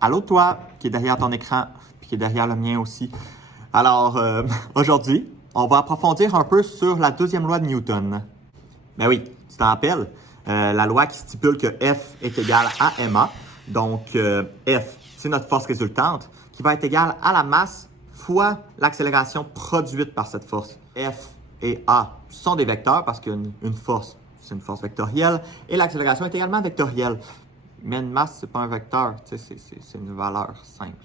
Allô toi, qui est derrière ton écran, puis qui est derrière le mien aussi. Alors, aujourd'hui, on va approfondir un peu sur la deuxième loi de Newton. Ben oui, tu t'en rappelles, la loi qui stipule que F est égal à ma. Donc, F, c'est notre force résultante, qui va être égale à la masse fois l'accélération produite par cette force. F et A sont des vecteurs parce qu'une force, c'est une force vectorielle, et l'accélération est également vectorielle. Mais une masse, c'est pas un vecteur, tu sais, c'est une valeur simple.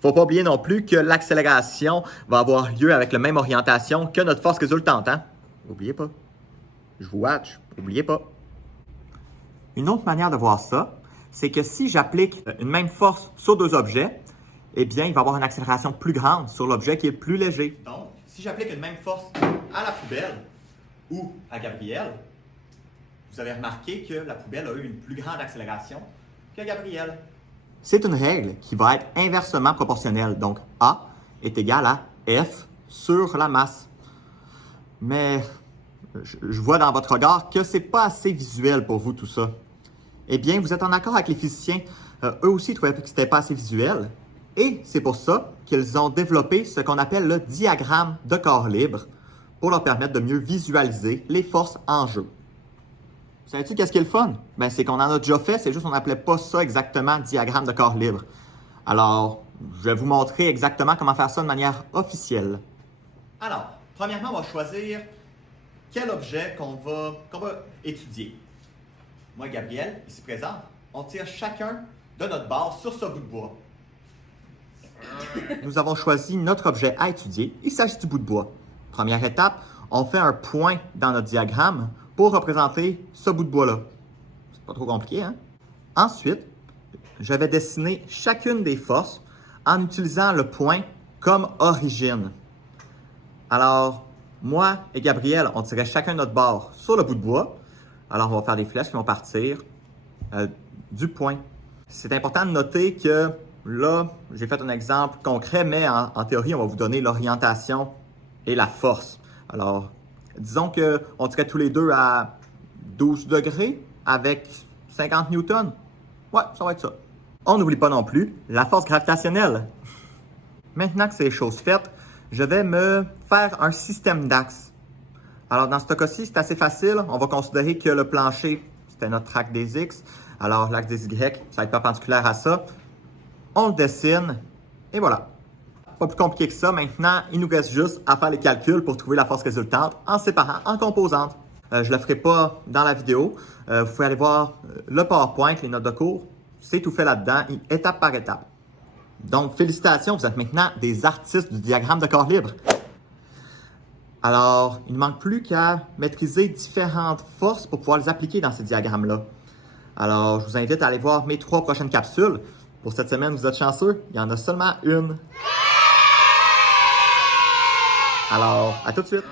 Faut pas oublier non plus que l'accélération va avoir lieu avec la même orientation que notre force résultante, hein? Oubliez pas. Je vous watch, oubliez pas. Une autre manière de voir ça, c'est que si j'applique une même force sur deux objets, eh bien, il va y avoir une accélération plus grande sur l'objet qui est le plus léger. Donc, si j'applique une même force à la poubelle ou à Gabriel, vous avez remarqué que la poubelle a eu une plus grande accélération que Gabriel. C'est une règle qui va être inversement proportionnelle. Donc, A est égal à F sur la masse. Mais je vois dans votre regard que c'est pas assez visuel pour vous tout ça. Eh bien, vous êtes en accord avec les physiciens. Eux aussi trouvaient que c'était pas assez visuel. Et c'est pour ça qu'ils ont développé ce qu'on appelle le diagramme de corps libre pour leur permettre de mieux visualiser les forces en jeu. Savais-tu qu'est-ce qui est le fun? Ben, c'est qu'on en a déjà fait, c'est juste qu'on n'appelait pas ça exactement diagramme de corps libre. Alors, je vais vous montrer exactement comment faire ça de manière officielle. Alors, premièrement, on va choisir quel objet qu'on va étudier. Moi et Gabriel, ici présent, on tire chacun de notre barre sur ce bout de bois. Nous avons choisi notre objet à étudier. Il s'agit du bout de bois. Première étape, on fait un point dans notre diagramme pour représenter ce bout de bois-là. C'est pas trop compliqué, hein? Ensuite, je vais dessiner chacune des forces en utilisant le point comme origine. Alors, moi et Gabriel, on tirait chacun notre barre sur le bout de bois. Alors, on va faire des flèches qui vont partir du point. C'est important de noter que là, j'ai fait un exemple concret, mais en théorie, on va vous donner l'orientation et la force. Alors, disons qu'on tirait tous les deux à 12 degrés avec 50 newtons. Ouais, ça va être ça. On n'oublie pas non plus la force gravitationnelle. Maintenant que c'est chose faite, je vais me faire un système d'axes. Alors, dans ce cas-ci, c'est assez facile. On va considérer que le plancher, c'était notre axe des X. Alors, l'axe des Y, ça va être perpendiculaire à ça. On le dessine et voilà. Pas plus compliqué que ça. Maintenant, il nous reste juste à faire les calculs pour trouver la force résultante en séparant en composantes. Je ne le ferai pas dans la vidéo. Vous pouvez aller voir le PowerPoint, les notes de cours. C'est tout fait là-dedans, étape par étape. Donc, félicitations, vous êtes maintenant des artistes du diagramme de corps libre. Alors, il ne manque plus qu'à maîtriser différentes forces pour pouvoir les appliquer dans ces diagrammes-là. Alors, je vous invite à aller voir mes 3 prochaines capsules. Pour cette semaine, vous êtes chanceux, il y en a seulement une. Alors, à tout de suite!